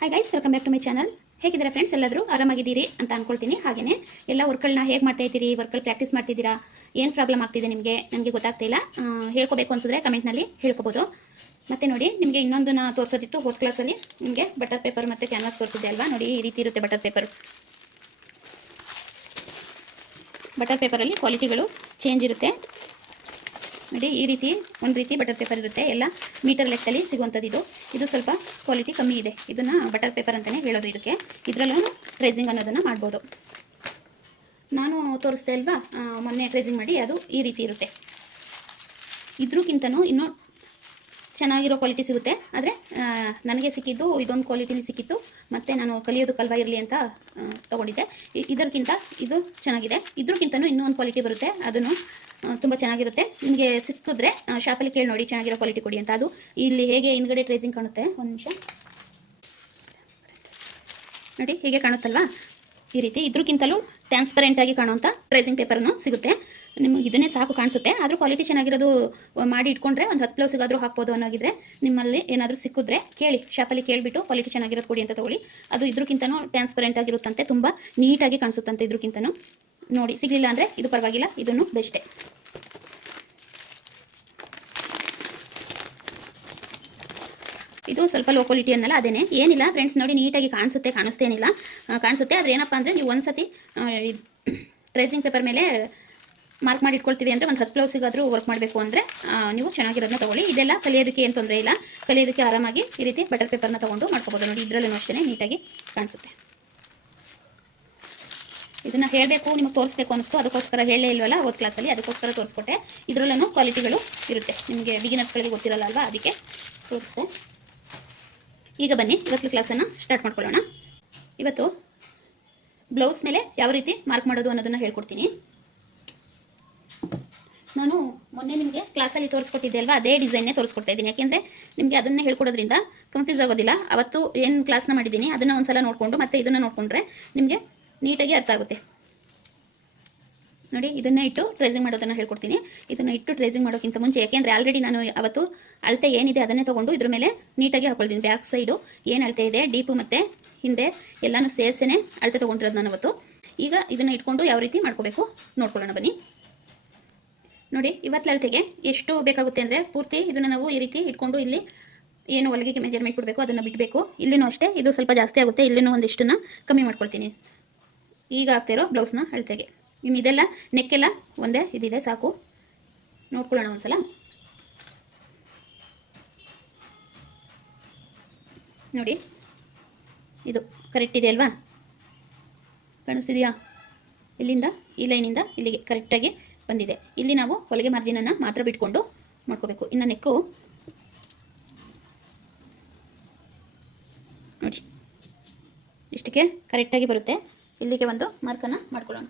Hi guys, welcome back to my channel. ಹೇಗಿದ್ದೀರಾ friends? ಎಲ್ಲರೂ ಆರಾಮಾಗಿದ್ದೀರಿ ಅಂತ ಅನ್ಕೊಳ್ತೀನಿ. ಹಾಗೆಯೇ ಎಲ್ಲ ವರ್ಕ್ಗಳನ್ನ ಹೇಗೆ ಮಾಡ್ತಾ ಇದ್ದೀರಿ, ವರ್ಕಲ್ಲಿ ಪ್ರಾಕ್ಟೀಸ್ ಮಾಡ್ತಿದ್ದೀರಾ, ಏನು ಪ್ರಾಬ್ಲಮ್ ಆಗ್ತಿದೆ ನಿಮಗೆ, ನನಗೆ ಗೊತ್ತಾಗ್ತಿಲ್ಲ. ಹೇಳ್ಕೋಬೇಕು ಅನ್ಸಿದ್ರೆ ಕಮೆಂಟ್ನಲ್ಲಿ ಹೇಳ್ಕೊಬೋದು. ಮತ್ತು ನೋಡಿ, ನಿಮಗೆ ಇನ್ನೊಂದನ್ನ ತೋರಿಸೋದಿತ್ತು. ಹೋದ ಕ್ಲಾಸಲ್ಲಿ ನಿಮಗೆ ಬಟರ್ ಪೇಪರ್ ಮತ್ತು ಕ್ಯಾನ್ವಾಸ್ ತೋರಿಸಿದೆ ಅಲ್ವಾ? ನೋಡಿ, ಈ ರೀತಿ ಇರುತ್ತೆ ಬಟರ್ ಪೇಪರ್. ಬಟರ್ ಪೇಪರಲ್ಲಿ ಕ್ವಾಲಿಟಿಗಳು ಚೇಂಜ್ ಇರುತ್ತೆ. ನೋಡಿ, ಈ ರೀತಿ ಒಂದು ರೀತಿ ಬಟರ್ ಪೇಪರ್ ಇರುತ್ತೆ. ಎಲ್ಲ ಮೀಟರ್ ಲೆಕ್ಕದಲ್ಲಿ ಸಿಗುವಂಥದ್ದು. ಇದು ಸ್ವಲ್ಪ ಕ್ವಾಲಿಟಿ ಕಮ್ಮಿ ಇದೆ. ಇದನ್ನು ಬಟರ್ ಪೇಪರ್ ಅಂತಲೇ ಹೇಳೋದು. ಇದರಲ್ಲೂ ಟ್ರೇಸಿಂಗ್ ಅನ್ನೋದನ್ನು ಮಾಡ್ಬೋದು. ನಾನು ತೋರಿಸ್ದೆ ಅಲ್ವಾ ಮೊನ್ನೆ ಟ್ರೇಸಿಂಗ್ ಮಾಡಿ, ಅದು ಈ ರೀತಿ ಇರುತ್ತೆ. ಇದ್ರಕ್ಕಿಂತನೂ ಇನ್ನೂ ಚೆನ್ನಾಗಿರೋ ಕ್ವಾಲಿಟಿ ಸಿಗುತ್ತೆ. ಆದರೆ ನನಗೆ ಸಿಕ್ಕಿದ್ದು ಇದೊಂದು ಕ್ವಾಲಿಟಿಲಿ ಸಿಕ್ಕಿತ್ತು. ಮತ್ತು ನಾನು ಕಲಿಯೋದು ಕಲ್ವಾ ಇರಲಿ ಅಂತ ತೊಗೊಂಡಿದ್ದೆ. ಇದಕ್ಕಿಂತ ಇದು ಚೆನ್ನಾಗಿದೆ. ಇದ್ರಕ್ಕಿಂತನೂ ಇನ್ನೂ ಒಂದು ಕ್ವಾಲಿಟಿ ಬರುತ್ತೆ, ಅದನ್ನು ತುಂಬ ಚೆನ್ನಾಗಿರುತ್ತೆ. ನಿಮಗೆ ಸಿಕ್ಕಿದ್ರೆ ಶಾಪಲ್ಲಿ ಕೇಳಿ ನೋಡಿ, ಚೆನ್ನಾಗಿರೋ ಕ್ವಾಲಿಟಿ ಕೊಡಿ ಅಂತ. ಅದು ಇಲ್ಲಿ ಹೇಗೆ ಹಿಂದ್ಗಡೆ ಟ್ರೇಸಿಂಗ್ ಕಾಣುತ್ತೆ, ಒಂದು ನಿಮಿಷ ನೋಡಿ, ಹೇಗೆ ಕಾಣುತ್ತಲ್ವಾ ಈ ರೀತಿ. ಇದ್ರಕ್ಕಿಂತಲೂ ಟ್ರಾನ್ಸ್ಪರೆಂಟಾಗಿ ಕಾಣುವಂಥ ಟ್ರೇಸಿಂಗ್ ಪೇಪರ್ನು ಸಿಗುತ್ತೆ. ನಿಮಗೆ ಇದನ್ನೇ ಸಾಕು ಕಾಣಿಸುತ್ತೆ. ಆದರೂ ಕ್ವಾಲಿಟಿ ಚೆನ್ನಾಗಿರೋದು ಮಾಡಿ ಇಟ್ಕೊಂಡ್ರೆ ಒಂದು 10 ಬ್ಲೌಸಿಗಾದರೂ ಹಾಕ್ಬೋದು ಅನ್ನೋಗಿದ್ರೆ, ನಿಮ್ಮಲ್ಲಿ ಏನಾದರೂ ಸಿಕ್ಕಿದ್ರೆ ಕೇಳಿ, ಶಾಪಲ್ಲಿ ಕೇಳಿಬಿಟ್ಟು ಕ್ವಾಲಿಟಿ ಚೆನ್ನಾಗಿರೋದು ಕೊಡಿ ಅಂತ ತೊಗೊಳ್ಳಿ. ಅದು ಇದ್ರಕ್ಕಿಂತನೂ ಟ್ರಾನ್ಸ್ಪರೆಂಟ್ ಆಗಿರುತ್ತಂತೆ, ತುಂಬ ನೀಟಾಗಿ ಕಾಣಿಸುತ್ತಂತೆ ಇದ್ರಕ್ಕಿಂತನೂ. ನೋಡಿ, ಸಿಗಲಿಲ್ಲ ಅಂದರೆ ಇದು ಪರವಾಗಿಲ್ಲ, ಇದನ್ನು ಬೆಸ್ಟೇ. ಇದು ಸ್ವಲ್ಪ ಲೋ ಕ್ವಾಲಿಟಿ ಅನ್ನಲ್ಲ, ಅದೇನೇ ಏನಿಲ್ಲ ಫ್ರೆಂಡ್ಸ್. ನೋಡಿ, ನೀಟಾಗಿ ಕಾಣಿಸ್ತೇನಿಲ್ಲ ಕಾಣಿಸುತ್ತೆ. ಆದರೆ ಏನಪ್ಪ ಅಂದರೆ, ನೀವು ಒಂದು ಸತಿ ಟ್ರೇಸಿಂಗ್ ಪೇಪರ್ ಮೇಲೆ ಮಾರ್ಕ್ ಮಾಡಿ ಇಟ್ಕೊಳ್ತೀವಿ ಅಂದರೆ, ಒಂದು 10 ಬ್ಲೌಸಿಗಾದರೂ ವರ್ಕ್ ಮಾಡಬೇಕು ಅಂದರೆ ನೀವು ಚೆನ್ನಾಗಿರೋದನ್ನ ತೊಗೊಳ್ಳಿ. ಇದೆಲ್ಲ ಕಲಿಯೋದಕ್ಕೆ ಏನು ತೊಂದರೆ ಇಲ್ಲ, ಕಲಿಯೋದಕ್ಕೆ ಆರಾಮಾಗಿ ಈ ರೀತಿ ಬಟರ್ ಪೇಪರ್ನ ತೊಗೊಂಡು ಮಾಡ್ಕೋಬೋದು. ನೋಡಿ, ಇದರಲ್ಲೂ ಅಷ್ಟೇ ನೀಟಾಗಿ ಕಾಣಿಸುತ್ತೆ. ಇದನ್ನು ಹೇಳಬೇಕು, ನಿಮಗೆ ತೋರಿಸ್ಬೇಕು ಅನ್ನಿಸ್ತು, ಅದಕ್ಕೋಸ್ಕರ ಹೇಳಲೇ ಇಲ್ವಲ್ಲ ಹೋದ ಕ್ಲಾಸಲ್ಲಿ, ಅದಕ್ಕೋಸ್ಕರ ತೋರಿಸ್ಕೊಟ್ಟೆ. ಇದರಲ್ಲೂ ಕ್ವಾಲಿಟಿಗಳು ಇರುತ್ತೆ, ನಿಮಗೆ ಬಿಗಿನರ್ಸ್ಗಳಿಗೆ ಗೊತ್ತಿರಲ್ಲ ಅಲ್ವಾ, ಅದಕ್ಕೆ ತೋರಿಸ್ದೆ. ಈಗ ಬನ್ನಿ, ಇವತ್ತು ಕ್ಲಾಸನ್ನು ಸ್ಟಾರ್ಟ್ ಮಾಡ್ಕೊಳ್ಳೋಣ. ಇವತ್ತು ಬ್ಲೌಸ್ ಮೇಲೆ ಯಾವ ರೀತಿ ಮಾರ್ಕ್ ಮಾಡೋದು ಅನ್ನೋದನ್ನು ಹೇಳ್ಕೊಡ್ತೀನಿ. ನಾನು ಮೊನ್ನೆ ನಿಮಗೆ ಕ್ಲಾಸಲ್ಲಿ ತೋರಿಸ್ಕೊಟ್ಟಿದ್ದೆ ಅಲ್ವಾ, ಅದೇ ಡಿಸೈನ್ನೇ ತೋರಿಸ್ಕೊಡ್ತಾ ಇದ್ದೀನಿ. ಯಾಕೆಂದರೆ ನಿಮಗೆ ಅದನ್ನೇ ಹೇಳ್ಕೊಡೋದ್ರಿಂದ ಕನ್ಫ್ಯೂಸ್ ಆಗೋದಿಲ್ಲ. ಅವತ್ತು ಏನು ಕ್ಲಾಸ್ನ ಮಾಡಿದ್ದೀನಿ ಅದನ್ನು ಒಂದು ಸಲ ನೋಡಿಕೊಂಡು ಮತ್ತೆ ಇದನ್ನು ನೋಡಿಕೊಂಡ್ರೆ ನಿಮಗೆ ನೀಟಾಗಿ ಅರ್ಥ ಆಗುತ್ತೆ. ನೋಡಿ, ಇದನ್ನೇ ಇಟ್ಟು ಟ್ರೇಸಿಂಗ್ ಮಾಡೋದನ್ನು ಹೇಳ್ಕೊಡ್ತೀನಿ. ಇದನ್ನು ಇಟ್ಟು ಟ್ರೇಸಿಂಗ್ ಮಾಡೋಕ್ಕಿಂತ ಮುಂಚೆ, ಯಾಕೆಂದರೆ ಆಲ್ರೆಡಿ ನಾನು ಅವತ್ತು ಅಳತೆ ಏನಿದೆ ಅದನ್ನೇ ತೊಗೊಂಡು ಇದ್ರ ಮೇಲೆ ನೀಟಾಗಿ ಹಾಕೊಳ್ತೀನಿ. ಬ್ಯಾಕ್ ಸೈಡು ಏನು ಅಳತೆ ಇದೆ, ಡೀಪು ಮತ್ತು ಹಿಂದೆ ಎಲ್ಲನೂ ಸೇರಿಸೇ ಅಳತೆ ತೊಗೊಂಡಿರೋದು ನಾನು ಅವತ್ತು. ಈಗ ಇದನ್ನು ಇಟ್ಕೊಂಡು ಯಾವ ರೀತಿ ಮಾಡ್ಕೋಬೇಕು ನೋಡ್ಕೊಳ್ಳೋಣ ಬನ್ನಿ. ನೋಡಿ, ಇವತ್ತು ಅಳತೆಗೆ ಎಷ್ಟು ಬೇಕಾಗುತ್ತೆ ಅಂದರೆ, ಪೂರ್ತಿ ಇದನ್ನು ನಾವು ಈ ರೀತಿ ಇಟ್ಕೊಂಡು ಇಲ್ಲಿ ಏನು ಹೊಲಿಗೆಗೆ ಮೆಜರ್ಮೆಂಟ್ ಕೊಡಬೇಕು ಅದನ್ನು ಬಿಡಬೇಕು. ಇಲ್ಲಿನೂ ಅಷ್ಟೇ, ಇದು ಸ್ವಲ್ಪ ಜಾಸ್ತಿ ಆಗುತ್ತೆ, ಇಲ್ಲಿನೂ ಒಂದಿಷ್ಟನ್ನು ಕಮ್ಮಿ ಮಾಡ್ಕೊಳ್ತೀನಿ. ಈಗ ಆಗ್ತಿರೋ ಬ್ಲೌಸ್ನ ಅಳತೆಗೆ ಇನ್ನು ಇದೆಲ್ಲ ನೆಕ್ಕೆಲ್ಲ ಒಂದೇ ಇದಿದೆ, ಸಾಕು. ನೋಡ್ಕೊಳ್ಳೋಣ ಒಂದ್ಸಲ. ನೋಡಿ, ಇದು ಕರೆಕ್ಟ್ ಇದೆ ಅಲ್ವಾ, ಕಾಣಿಸ್ತಿದೆಯಾ? ಇಲ್ಲಿಂದ ಈ ಲೈನಿಂದ ಇಲ್ಲಿಗೆ ಕರೆಕ್ಟಾಗಿ ಬಂದಿದೆ. ಇಲ್ಲಿ ನಾವು ಹೊಲಿಗೆ ಮಾರ್ಜಿನನ್ನು ಮಾತ್ರ ಬಿಟ್ಕೊಂಡು ಮಾಡ್ಕೋಬೇಕು. ಇನ್ನು ನೆಕ್ಕು ನೋಡಿ, ಇಷ್ಟಕ್ಕೆ ಕರೆಕ್ಟಾಗಿ ಬರುತ್ತೆ. ಇಲ್ಲಿಗೆ ಒಂದು ಮಾರ್ಕನ್ನು ಮಾಡ್ಕೊಳ್ಳೋಣ.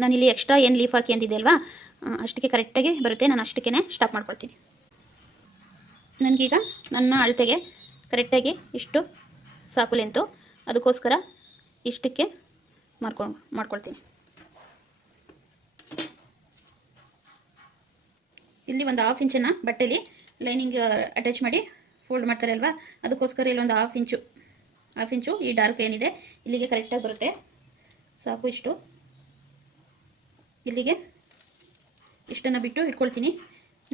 ನಾನಿಲ್ಲಿ ಎಕ್ಸ್ಟ್ರಾ ಏನು ಲೀಫ್ ಹಾಕಿ ಅಂತಿದೆ ಅಲ್ವಾ, ಅಷ್ಟಕ್ಕೆ ಕರೆಕ್ಟಾಗಿ ಬರುತ್ತೆ. ನಾನು ಅಷ್ಟಕ್ಕೇ ಸ್ಟಾಪ್ ಮಾಡ್ಕೊಳ್ತೀನಿ. ನನಗೀಗ ನನ್ನ ಅಳತೆಗೆ ಕರೆಕ್ಟಾಗಿ ಇಷ್ಟು ಸಾಕು ಲೆಂತು, ಅದಕ್ಕೋಸ್ಕರ ಇಷ್ಟಕ್ಕೆ ಮಾಡ್ಕೊಳ್ತೀನಿ. ಇಲ್ಲಿ ಒಂದು 1/2 ಇಂಚನ್ನು ಬಟ್ಟೆಲಿ ಲೈನಿಂಗ್ ಅಟ್ಯಾಚ್ ಮಾಡಿ ಫೋಲ್ಡ್ ಮಾಡ್ತಾರೆ ಅಲ್ವಾ, ಅದಕ್ಕೋಸ್ಕರ ಇಲ್ಲೊಂದು 1/2 ಇಂಚು ಈ ಡಾರ್ಕ್ ಏನಿದೆ ಇಲ್ಲಿಗೆ ಕರೆಕ್ಟಾಗಿ ಬರುತ್ತೆ, ಸಾಕು. ಇಷ್ಟು ಇಲ್ಲಿಗೆ ಇಷ್ಟನ್ನು ಬಿಟ್ಟು ಇಟ್ಕೊಳ್ತೀನಿ.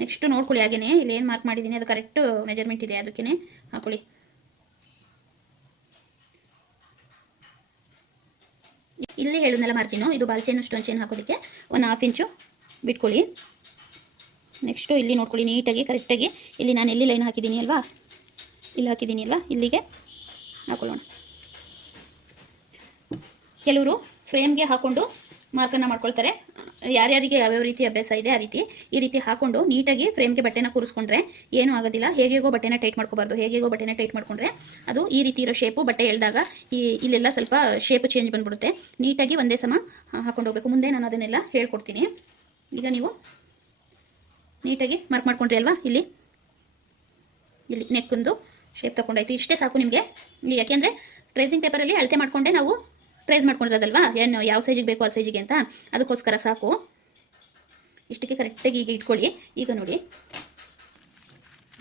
ನೆಕ್ಸ್ಟು ನೋಡ್ಕೊಳ್ಳಿ, ಹಾಗೇ ಇಲ್ಲಿ ಏನು ಮಾರ್ಕ್ ಮಾಡಿದ್ದೀನಿ ಅದು ಕರೆಕ್ಟು ಮೆಜರ್ಮೆಂಟ್ ಇದೆ, ಅದಕ್ಕೇ ಹಾಕೊಳ್ಳಿ. ಇಲ್ಲಿ ಹೇಳಿದ್ನಲ್ಲ ಮಾರ್ಜಿನು, ಇದು ಬಾಲ್ ಚೈನು ಸ್ಟೋನ್ ಚೈನ್ ಹಾಕೋದಕ್ಕೆ ಒಂದು 1/2 ಇಂಚು ಬಿಟ್ಕೊಳ್ಳಿ. ನೆಕ್ಸ್ಟು ಇಲ್ಲಿ ನೋಡ್ಕೊಳ್ಳಿ ನೀಟಾಗಿ ಕರೆಕ್ಟಾಗಿ. ಇಲ್ಲಿ ನಾನು ಎಲ್ಲಿ ಲೈನ್ ಹಾಕಿದ್ದೀನಿ ಅಲ್ವಾ, ಇಲ್ಲಿ ಹಾಕಿದ್ದೀನಿ ಅಲ್ವಾ, ಇಲ್ಲಿಗೆ ಹಾಕೊಳ್ಳೋಣ. ಕೆಲವರು ಫ್ರೇಮ್ಗೆ ಹಾಕ್ಕೊಂಡು ಮಾರ್ಕನ್ನು ಮಾಡ್ಕೊಳ್ತಾರೆ. ಯಾರ್ಯಾರಿಗೆ ಯಾವ್ಯಾವ ರೀತಿ ಅಭ್ಯಾಸ ಇದೆ ಆ ರೀತಿ ಈ ರೀತಿ ಹಾಕ್ಕೊಂಡು ನೀಟಾಗಿ ಫ್ರೇಮ್ಗೆ ಬಟ್ಟೆನ ಕೂರಿಸ್ಕೊಂಡ್ರೆ ಏನೂ ಆಗೋದಿಲ್ಲ. ಹೇಗೇಗೋ ಬಟ್ಟೆನ ಟೈಟ್ ಮಾಡ್ಕೋಬಾರ್ದು. ಹೇಗೇಗೋ ಬಟ್ಟೆನ ಟೈಟ್ ಮಾಡ್ಕೊಂಡ್ರೆ ಅದು ಈ ರೀತಿ ಇರೋ ಶೇಪು ಬಟ್ಟೆ ಎಳೆದಾಗ ಇಲ್ಲೆಲ್ಲ ಸ್ವಲ್ಪ ಶೇಪ್ ಚೇಂಜ್ ಬಂದ್ಬಿಡುತ್ತೆ. ನೀಟಾಗಿ ಒಂದೇ ಸಮ ಹಾಕೊಂಡು ಹೋಗಬೇಕು. ಮುಂದೆ ನಾನು ಅದನ್ನೆಲ್ಲ ಹೇಳ್ಕೊಡ್ತೀನಿ. ಈಗ ನೀವು ನೀಟಾಗಿ ಮಾರ್ಕ್ ಮಾಡ್ಕೊಂಡ್ರಿ ಅಲ್ವಾ, ಇಲ್ಲಿ ನೆಕ್ಕೊಂದು ಶೇಪ್ ತೊಗೊಂಡಾಯ್ತು. ಇಷ್ಟೇ ಸಾಕು ನಿಮಗೆ. ಯಾಕೆಂದರೆ ಟ್ರೇಸಿಂಗ್ ಪೇಪರಲ್ಲಿ ಅಳತೆ ಮಾಡಿಕೊಂಡೆ ನಾವು ಟ್ರೇಸ್ ಮಾಡ್ಕೊಂಡಿರೋದಲ್ವಾ, ಏನು ಯಾವ ಸೈಜಿಗೆ ಬೇಕು ಆ ಸೈಜಿಗೆ ಅಂತ, ಅದಕ್ಕೋಸ್ಕರ ಸಾಕು. ಇಷ್ಟಕ್ಕೆ ಕರೆಕ್ಟಾಗಿ ಈಗ ಇಟ್ಕೊಳ್ಳಿ. ಈಗ ನೋಡಿ,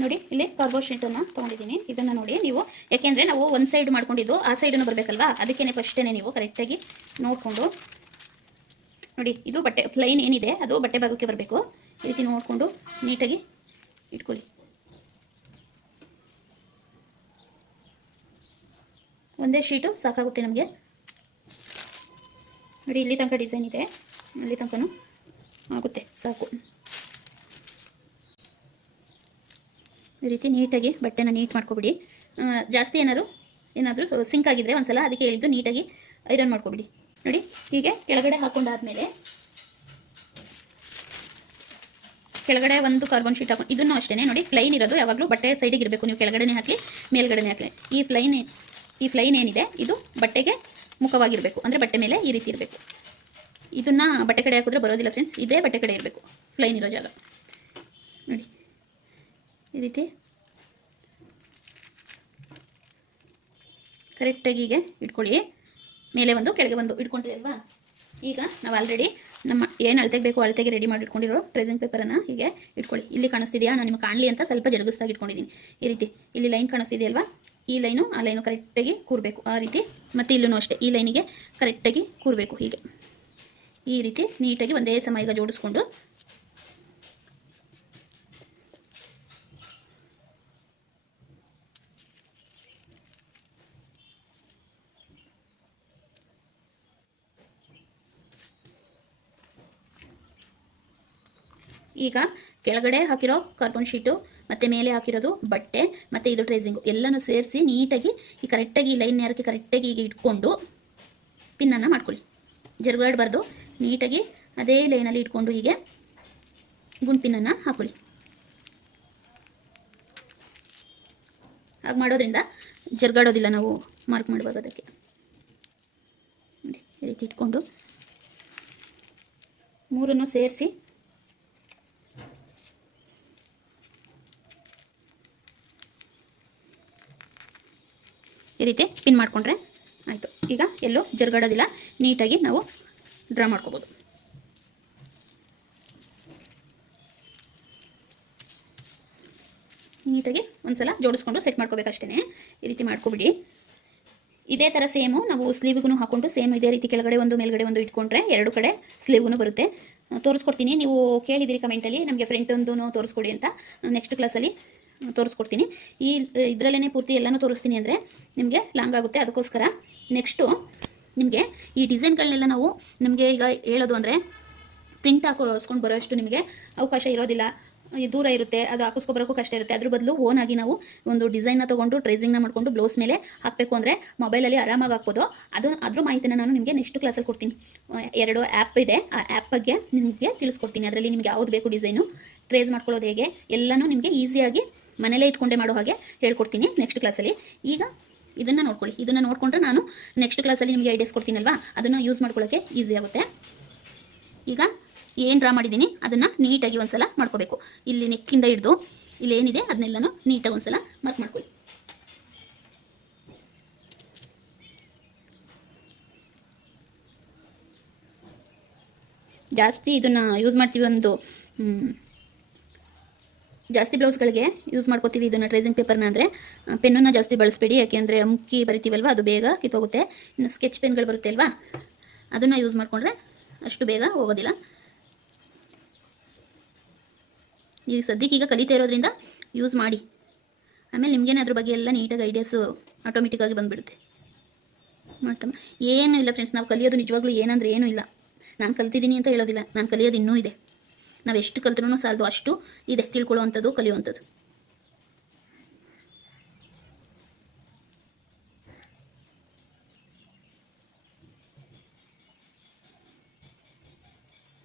ನೋಡಿ ಇಲ್ಲಿ ಕಾರ್ಬೋ ಶೀಟನ್ನು ತೊಗೊಂಡಿದ್ದೀನಿ. ಇದನ್ನು ನೋಡಿ ನೀವು, ಯಾಕೆಂದರೆ ನಾವು ಒಂದು ಸೈಡ್ ಮಾಡ್ಕೊಂಡಿದ್ದು ಆ ಸೈಡನ್ನು ಬರಬೇಕಲ್ವಾ, ಅದಕ್ಕೇ ಫಸ್ಟೇ ನೀವು ಕರೆಕ್ಟಾಗಿ ನೋಡಿಕೊಂಡು ನೋಡಿ, ಇದು ಬಟ್ಟೆ ಪ್ಲೈನ್ ಏನಿದೆ ಅದು ಬಟ್ಟೆ ಭಾಗಕ್ಕೆ ಬರಬೇಕು. ಈ ರೀತಿ ನೋಡಿಕೊಂಡು ನೀಟಾಗಿ ಇಟ್ಕೊಳ್ಳಿ. ಒಂದೇ ಶೀಟು ಸಾಕಾಗುತ್ತೆ ನಮಗೆ. ನೋಡಿ ಇಲ್ಲಿ ತನಕ ಡಿಸೈನ್ ಇದೆ, ಅಲ್ಲಿ ತನಕನೂ ಆಗುತ್ತೆ, ಸಾಕು. ಈ ರೀತಿ ನೀಟಾಗಿ ಬಟ್ಟೆನ ನೀಟ್ ಮಾಡ್ಕೊಬಿಡಿ. ಜಾಸ್ತಿ ಏನಾದರೂ ಸಿಂಕ್ ಆಗಿದ್ರೆ ಒಂದ್ಸಲ ಅದಕ್ಕೆ ಹೇಳಿದ್ದು ನೀಟಾಗಿ ಐರನ್ ಮಾಡ್ಕೊಬಿಡಿ. ನೋಡಿ ಹೀಗೆ ಕೆಳಗಡೆ ಹಾಕೊಂಡಾದ್ಮೇಲೆ ಕೆಳಗಡೆ ಒಂದು ಕಾರ್ಬನ್ ಶೀಟ್ ಹಾಕೊಂಡು, ಇದನ್ನು ಅಷ್ಟೇ ನೋಡಿ, ಫ್ಲೈನ್ ಇರೋದು ಯಾವಾಗಲೂ ಬಟ್ಟೆ ಸೈಡಿಗೆ ಇರಬೇಕು. ನೀವು ಕೆಳಗಡೆನೇ ಹಾಕಲಿ ಮೇಲ್ಗಡೆನೇ ಹಾಕಲಿ, ಈ ಫ್ಲೈನ್ ಏನಿದೆ ಇದು ಬಟ್ಟೆಗೆ ಮುಖವಾಗಿರಬೇಕು, ಅಂದರೆ ಬಟ್ಟೆ ಮೇಲೆ ಈ ರೀತಿ ಇರಬೇಕು. ಇದನ್ನು ಬಟ್ಟೆ ಕಡೆ ಹಾಕಿದ್ರೆ ಬರೋದಿಲ್ಲ ಫ್ರೆಂಡ್ಸ್, ಇದೇ ಬಟ್ಟೆ ಕಡೆ ಇರಬೇಕು ಫ್ಲೈನ್ ಇರೋ ಜಾಗ. ನೋಡಿ ಈ ರೀತಿ ಕರೆಕ್ಟಾಗಿ ಹೀಗೆ ಇಟ್ಕೊಳ್ಳಿ. ಮೇಲೆ ಒಂದು ಕೆಳಗೆ ಒಂದು ಇಟ್ಕೊಂಡ್ರಿ ಅಲ್ವಾ. ಈಗ ನಾವು ಆಲ್ರೆಡಿ ನಮ್ಮ ಏನು ಅಳತೆಗೆ ಬೇಕು ಅಳತೆಗೆ ರೆಡಿ ಮಾಡಿ ಇಟ್ಕೊಂಡಿರೋ ಟ್ರೇಸಿಂಗ್ ಪೇಪರನ್ನು ಹೀಗೆ ಇಟ್ಕೊಳ್ಳಿ. ಇಲ್ಲಿ ಕಾಣಿಸ್ತಿದೆಯಾ, ನಾನು ನಿಮಗೆ ಕಾಣಲಿ ಅಂತ ಸ್ವಲ್ಪ ಜರುಗಿಸ್ದಾಗಿ ಇಟ್ಕೊಂಡಿದ್ದೀನಿ. ಈ ರೀತಿ ಇಲ್ಲಿ ಲೈನ್ ಕಾಣಿಸ್ತಿದೆಯಲ್ವಾ, ಈ ಲೈನು ಆ ಲೈನು ಕರೆಕ್ಟಾಗಿ ಕೂರಬೇಕು ಆ ರೀತಿ. ಮತ್ತು ಇಲ್ಲೂ ಅಷ್ಟೇ ಈ ಲೈನಿಗೆ ಕರೆಕ್ಟಾಗಿ ಕೂರಬೇಕು. ಹೀಗೆ ಈ ರೀತಿ ನೀಟಾಗಿ ಒಂದೇ ಸಮ ಈಗ ಜೋಡಿಸ್ಕೊಂಡು ಈಗ ಕೆಳಗಡೆ ಹಾಕಿರೋ ಕಾರ್ಬನ್ ಶೀಟು ಮತ್ತು ಮೇಲೆ ಹಾಕಿರೋದು ಬಟ್ಟೆ ಮತ್ತು ಇದು ಟ್ರೇಸಿಂಗು ಎಲ್ಲನೂ ಸೇರಿಸಿ ನೀಟಾಗಿ ಈ ಕರೆಕ್ಟಾಗಿ ಈ ಲೈನ್ ನೇರಕ್ಕೆ ಕರೆಕ್ಟಾಗಿ ಈಗ ಇಟ್ಕೊಂಡು ಪಿನ್ನನ್ನು ಮಾಡ್ಕೊಳ್ಳಿ. ಜರುಗಾಡಬಾರ್ದು, ನೀಟಾಗಿ ಅದೇ ಲೈನಲ್ಲಿ ಇಟ್ಕೊಂಡು ಹೀಗೆ ಗುಂಡು ಪಿನ್ನನ್ನು ಹಾಕೊಳ್ಳಿ. ಹಾಗೆ ಮಾಡೋದ್ರಿಂದ ಜರುಗಾಡೋದಿಲ್ಲ ನಾವು ಮಾರ್ಕ್ ಮಾಡುವಾಗ. ಅದಕ್ಕೆ ನೋಡಿ ಈ ರೀತಿ ಇಟ್ಕೊಂಡು ಮೂರನ್ನು ಸೇರಿಸಿ ಈ ರೀತಿ ಪಿನ್ ಮಾಡಿಕೊಂಡ್ರೆ ಆಯಿತು. ಈಗ ಎಲ್ಲೂ ಜರುಗಾಡೋದಿಲ್ಲ, ನೀಟಾಗಿ ನಾವು ಡ್ರಾ ಮಾಡ್ಕೋಬೋದು. ನೀಟಾಗಿ ಒಂದ್ಸಲ ಜೋಡಿಸ್ಕೊಂಡು ಸೆಟ್ ಮಾಡ್ಕೋಬೇಕಷ್ಟೇ. ಈ ರೀತಿ ಮಾಡ್ಕೊಬಿಡಿ. ಇದೇ ಥರ ಸೇಮು ನಾವು ಸ್ಲೀವ್ಗೂ ಹಾಕ್ಕೊಂಡು ಸೇಮ್ ಇದೇ ರೀತಿ ಕೆಳಗಡೆ ಒಂದು ಮೇಲ್ಗಡೆ ಒಂದು ಇಟ್ಕೊಂಡ್ರೆ ಎರಡು ಕಡೆ ಸ್ಲೀವ್ಗೂ ಬರುತ್ತೆ. ತೋರಿಸ್ಕೊಡ್ತೀನಿ, ನೀವು ಕೇಳಿದಿರಿ ಕಮೆಂಟಲ್ಲಿ ನಮಗೆ ಫ್ರಂಟ್ ಒಂದು ತೋರಿಸ್ಕೊಡಿ ಅಂತ. ನೆಕ್ಸ್ಟ್ ಕ್ಲಾಸಲ್ಲಿ ತೋರಿಸ್ಕೊಡ್ತೀನಿ. ಇದರಲ್ಲೇ ಪೂರ್ತಿ ಎಲ್ಲನೂ ತೋರಿಸ್ತೀನಿ ಅಂದರೆ ನಿಮಗೆ ಲಾಂಗ್ ಆಗುತ್ತೆ. ಅದಕ್ಕೋಸ್ಕರ ನೆಕ್ಸ್ಟು ನಿಮಗೆ ಈ ಡಿಸೈನ್ಗಳನ್ನೆಲ್ಲ ನಾವು ನಿಮಗೆ ಈಗ ಹೇಳೋದು ಅಂದರೆ ಪ್ರಿಂಟ್ ಹಾಕಿಸ್ಕೊಂಡು ಬರೋಷ್ಟು ನಿಮಗೆ ಅವಕಾಶ ಇರೋದಿಲ್ಲ, ದೂರ ಇರುತ್ತೆ, ಅದು ಹಾಕಿಸ್ಕೊಬರೋಕ್ಕೂ ಕಷ್ಟ ಇರುತ್ತೆ. ಅದ್ರ ಬದಲು ಓನಾಗಿ ನಾವು ಒಂದು ಡಿಸೈನ್ನ ತೊಗೊಂಡು ಟ್ರೇಸಿಂಗ್ನ ಮಾಡಿಕೊಂಡು ಬ್ಲೌಸ್ ಮೇಲೆ ಹಾಕಬೇಕು ಅಂದರೆ ಮೊಬೈಲಲ್ಲಿ ಆರಾಮಾಗಿ ಹಾಕ್ಬೋದು. ಅದ್ರ ಮಾಹಿತಿನ ನಾನು ನಿಮಗೆ ನೆಕ್ಸ್ಟ್ ಕ್ಲಾಸಲ್ಲಿ ಕೊಡ್ತೀನಿ. 2 ಆ್ಯಪ್ ಇದೆ, ಆ ಆ್ಯಪ್ ಬಗ್ಗೆ ನಿಮಗೆ ತಿಳಿಸ್ಕೊಡ್ತೀನಿ. ಅದರಲ್ಲಿ ನಿಮಗೆ ಯಾವುದು ಬೇಕು ಡಿಸೈನು ಟ್ರೇಸ್ ಮಾಡ್ಕೊಳ್ಳೋದು ಹೇಗೆ ಎಲ್ಲನೂ ನಿಮಗೆ ಈಸಿಯಾಗಿ ಮನೇಲೇ ಇಟ್ಕೊಂಡೆ ಮಾಡೋ ಹಾಗೆ ಹೇಳ್ಕೊಡ್ತೀನಿ ನೆಕ್ಸ್ಟ್ ಕ್ಲಾಸಲ್ಲಿ. ಈಗ ಇದನ್ನು ನೋಡ್ಕೊಳ್ಳಿ, ಇದನ್ನು ನೋಡಿಕೊಂಡ್ರೆ ನಾನು ನೆಕ್ಸ್ಟ್ ಕ್ಲಾಸಲ್ಲಿ ನಿಮಗೆ ಐಡಿಯಾಸ್ ಕೊಡ್ತೀನಲ್ವಾ, ಅದನ್ನು ಯೂಸ್ ಮಾಡ್ಕೊಳ್ಳೋಕ್ಕೆ ಈಸಿ ಆಗುತ್ತೆ. ಈಗ ಏನು ಡ್ರಾ ಮಾಡಿದ್ದೀನಿ ಅದನ್ನು ನೀಟಾಗಿ ಒಂದು ಸಲ ಮಾಡ್ಕೋಬೇಕು. ಇಲ್ಲಿ ನೆಕ್ಕಿಂದ ಹಿಡಿದು ಇಲ್ಲೇನಿದೆ ಅದನ್ನೆಲ್ಲನೂ ನೀಟಾಗಿ ಒಂದು ಸಲ ಮಾರ್ಕ್ ಮಾಡ್ಕೊಳ್ಳಿ. ಜಾಸ್ತಿ ಇದನ್ನು ಯೂಸ್ ಮಾಡ್ತೀವಿ, ಒಂದು ಜಾಸ್ತಿ ಬ್ಲೌಸ್ಗಳಿಗೆ ಯೂಸ್ ಮಾಡ್ಕೋತೀವಿ ಇದನ್ನು ಟ್ರೇಸಿಂಗ್ ಪೇಪರ್ನ. ಅಂದರೆ ಪೆನ್ನನ್ನು ಜಾಸ್ತಿ ಬಳಸಬೇಡಿ, ಯಾಕೆಂದರೆ ಮುಕ್ಕಿ ಬರಿತೀವಲ್ವ ಅದು ಬೇಗ ಕಿತ್ತೋಗುತ್ತೆ. ಇನ್ನು ಸ್ಕೆಚ್ ಪೆನ್ಗಳು ಬರುತ್ತೆ ಅಲ್ವಾ, ಅದನ್ನು ಯೂಸ್ ಮಾಡಿಕೊಂಡ್ರೆ ಅಷ್ಟು ಬೇಗ ಹೋಗೋದಿಲ್ಲ. ಈಗ ಸದ್ಯಕ್ಕೆ ಈಗ ಕಲಿತಾ ಇರೋದ್ರಿಂದ ಯೂಸ್ ಮಾಡಿ, ಆಮೇಲೆ ನಿಮಗೇನೆ ಅದ್ರ ಬಗ್ಗೆ ಎಲ್ಲ ನೀಟಾಗಿ ಐಡಿಯಾಸು ಆಟೋಮೆಟಿಕ್ಕಾಗಿ ಬಂದುಬಿಡುತ್ತೆ. ಮಾಡ್ತಮ್ಮ ಏನೂ ಇಲ್ಲ ಫ್ರೆಂಡ್ಸ್, ನಾವು ಕಲಿಯೋದು ನಿಜವಾಗ್ಲೂ ಏನಂದರೆ ಏನೂ ಇಲ್ಲ. ನಾನು ಕಲ್ತಿದ್ದೀನಿ ಅಂತ ಹೇಳೋದಿಲ್ಲ, ನಾನು ಕಲಿಯೋದು ಇನ್ನೂ ಇದೆ. ನಾವು ಎಷ್ಟು ಕಲ್ತ್ರೂ ಸಾಲದು, ಅಷ್ಟು ಇದೆ ತಿಳ್ಕೊಳ್ಳೋವಂಥದ್ದು, ಕಲಿಯುವಂಥದ್ದು.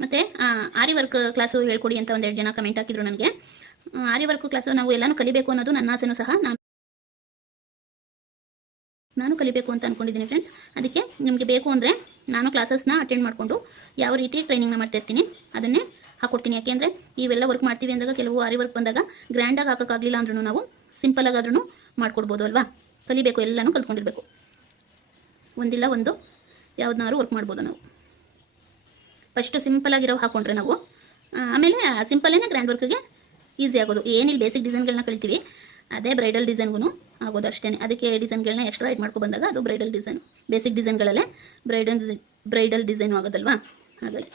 ಮತ್ತು ಆರಿ ವರ್ಕ್ ಕ್ಲಾಸು ಹೇಳ್ಕೊಡಿ ಅಂತ 1-2 ಜನ ಕಮೆಂಟ್ ಹಾಕಿದ್ರು ನನಗೆ. ಆರಿ ವರ್ಕ್ ಕ್ಲಾಸು ನಾವು ಎಲ್ಲನೂ ಕಲಿಬೇಕು ಅನ್ನೋದು ನನ್ನ ಆಸೆನೂ ಸಹ. ನಾನು ಕಲಿಬೇಕು ಅಂತ ಅಂದ್ಕೊಂಡಿದ್ದೀನಿ ಫ್ರೆಂಡ್ಸ್. ಅದಕ್ಕೆ ನಿಮಗೆ ಬೇಕು ಅಂದರೆ ನಾನು ಕ್ಲಾಸಸ್ನ ಅಟೆಂಡ್ ಮಾಡಿಕೊಂಡು ಯಾವ ರೀತಿ ಟ್ರೈನಿಂಗ್ನ ಮಾಡ್ತಾಯಿರ್ತೀನಿ ಅದನ್ನೇ ಹಾಕ್ಕೊಡ್ತೀನಿ. ಯಾಕೆಂದರೆ ಇವೆಲ್ಲ ವರ್ಕ್ ಮಾಡ್ತೀವಿ ಅಂದಾಗ ಕೆಲವು ಆರಿ ವರ್ಕ್ ಬಂದಾಗ ಗ್ರ್ಯಾಂಡಾಗಿ ಹಾಕೋಕ್ಕಾಗಲಿಲ್ಲ ಅಂದ್ರೂ ನಾವು ಸಿಂಪಲಾಗಾದ್ರೂ ಮಾಡ್ಕೊಡ್ಬೋದು ಅಲ್ವಾ. ಕಲಿಬೇಕು, ಎಲ್ಲನೂ ಕಲ್ತ್ಕೊಂಡಿರ್ಬೇಕು. ಒಂದಿಲ್ಲ ಒಂದು ಯಾವುದನ್ನಾರು ವರ್ಕ್ ಮಾಡ್ಬೋದು ನಾವು. ಫಸ್ಟು ಸಿಂಪಲಾಗಿರೋ ಹಾಕ್ಕೊಂಡ್ರೆ ನಾವು ಆಮೇಲೆ ಸಿಂಪಲ್ಲೇನೆ ಗ್ರ್ಯಾಂಡ್ ವರ್ಕ್ಗೆ ಈಸಿ ಆಗೋದು. ಏನಿಲ್ಲ ಬೇಸಿಕ್ ಡಿಸೈನ್ಗಳನ್ನ ಕಲಿತೀವಿ ಅದೇ ಬ್ರೈಡಲ್ ಡಿಸೈನ್ಗೂ ಆಗೋದು ಅಷ್ಟೇ. ಅದಕ್ಕೆ ಡಿಸೈನ್ಗಳನ್ನ ಎಕ್ಸ್ಟ್ರಾ ಆ್ಯಡ್ ಮಾಡ್ಕೊ ಬಂದಾಗ ಅದು ಬ್ರೈಡಲ್ ಡಿಸೈನ್. ಬೇಸಿಕ್ ಡಿಸೈನ್ಗಳಲ್ಲೇ ಬ್ರೈಡಲ್ ಡಿಸೈನು ಆಗೋದಲ್ವಾ, ಹಾಗಾಗಿ.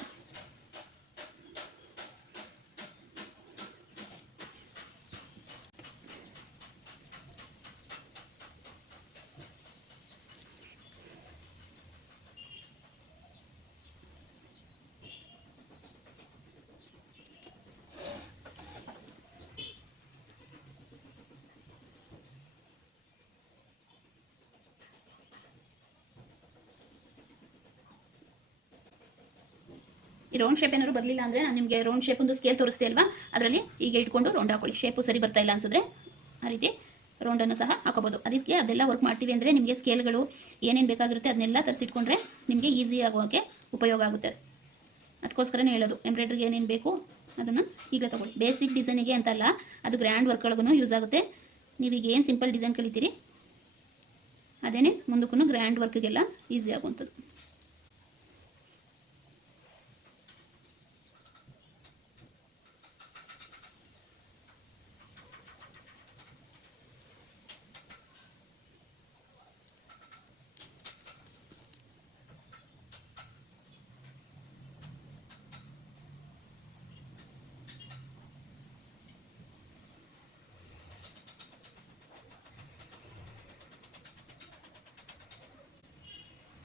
ಈ ರೌಂಡ್ ಶೇಪ್ ಏನಾದ್ರು ಬರಲಿಲ್ಲ ಅಂದರೆ ನಾನು ನಿಮಗೆ ರೌಂಡ್ ಶೇಪ್ ಒಂದು ಸ್ಕೇಲ್ ತೋರಿಸ್ತೀವಿ ಅಲ್ವಾ, ಅದರಲ್ಲಿ ಈಗ ಇಟ್ಕೊಂಡು ರೌಂಡ್ ಹಾಕೊಳ್ಳಿ. ಶೇಪು ಸರಿ ಬರ್ತಾ ಇಲ್ಲ ಅನ್ಸಿದ್ರೆ ಆ ರೀತಿ ರೌಂಡನ್ನು ಸಹ ಹಾಕೋಬೋದು. ಅದಕ್ಕೆ ಅದೆಲ್ಲ ವರ್ಕ್ ಮಾಡ್ತೀವಿ ಅಂದರೆ ನಿಮಗೆ ಸ್ಕೇಲ್ಗಳು ಏನೇನು ಬೇಕಾಗಿರುತ್ತೆ ಅದನ್ನೆಲ್ಲ ತರಿಸಿಟ್ಕೊಂಡ್ರೆ ನಿಮಗೆ ಈಸಿ ಆಗೋಕ್ಕೆ ಉಪಯೋಗ ಆಗುತ್ತೆ. ಅದಕ್ಕೋಸ್ಕರನೇ ಹೇಳೋದು, ಎಂಬ್ರಾಯ್ಡ್ರಿಗೆ ಏನೇನು ಬೇಕು ಅದನ್ನು ಈಗಲೇ ತೊಗೊಳ್ಳಿ. ಬೇಸಿಕ್ ಡಿಸೈನಿಗೆ ಅಂತಲ್ಲ, ಅದು ಗ್ರ್ಯಾಂಡ್ ವರ್ಕ್ಗಳಿಗೂ ಯೂಸ್ ಆಗುತ್ತೆ. ನೀವೀಗ ಏನು ಸಿಂಪಲ್ ಡಿಸೈನ್ ಕಲಿತೀರಿ ಅದೇನೇ ಮುಂದಕ್ಕೂ ಗ್ರ್ಯಾಂಡ್ ವರ್ಕ್ಗೆಲ್ಲ ಈಸಿ ಆಗುವಂಥದ್ದು.